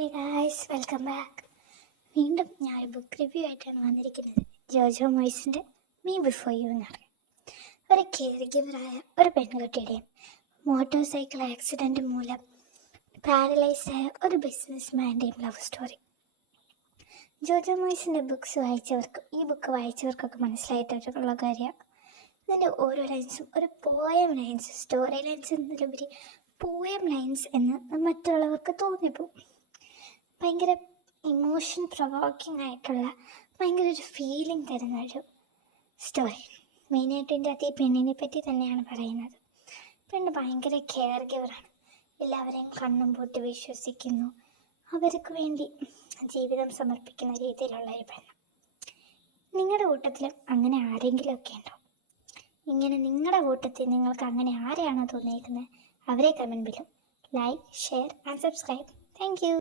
Hey guys, welcome back. വീണ്ടും ഞാൻ book review ആയിട്ടാണ് വന്നിരിക്കുന്നത്. ജോജോ മോയ്സിൻ്റെ മീ ബിഫോർ യു എന്ന് പറയും. ഒരു കെയർ ഗിവറായ ഒരു പെൺകുട്ടിയുടെയും മോട്ടോർ സൈക്കിൾ ആക്സിഡൻറ്റ് മൂലം പാരലൈസ്ഡായ ഒരു ബിസിനസ് മാൻ്റെയും ലവ് സ്റ്റോറി. ജോജോ മോയ്സിൻ്റെ ഈ ബുക്ക് വായിച്ചവർക്കൊക്കെ മനസ്സിലായിട്ടുള്ള കാര്യം, ഇതിൻ്റെ ഓരോ ലൈൻസും ഒരു പോയം ലൈൻസ്, സ്റ്റോറി ലൈൻസ് എന്നതിലുപരി പോയം ലൈൻസ് എന്ന് മറ്റുള്ളവർക്ക് തോന്നിപ്പോവും. ഭയങ്കര ഇമോഷൻ പ്രൊവോക്കിംഗ് ആയിട്ടുള്ള ഭയങ്കര ഒരു ഫീലിംഗ് തരുന്ന ഒരു സ്റ്റോറി. മെയിനായിട്ട് ഇതിൻ്റെ അകത്ത് ഈ പെണ്ണിനെ പറ്റി തന്നെയാണ് പറയുന്നത്. പെണ്ണ് ഭയങ്കര കെയർ ഗിവറാണ്. എല്ലാവരെയും കണ്ണും പൂട്ടി വിശ്വസിക്കുന്നു. അവർക്ക് വേണ്ടി ജീവിതം സമർപ്പിക്കുന്ന രീതിയിലുള്ള ഒരു പെണ്ണ്. നിങ്ങളുടെ കൂട്ടത്തിൽ അങ്ങനെ ആരെങ്കിലുമൊക്കെ ഉണ്ടോ? ഇങ്ങനെ നിങ്ങളുടെ കൂട്ടത്തിൽ നിങ്ങൾക്ക് അങ്ങനെ ആരെയാണോ തോന്നിയിരിക്കുന്നത് അവരെ കമൻറ്റ് ബിലും like, share and subscribe. Thank U.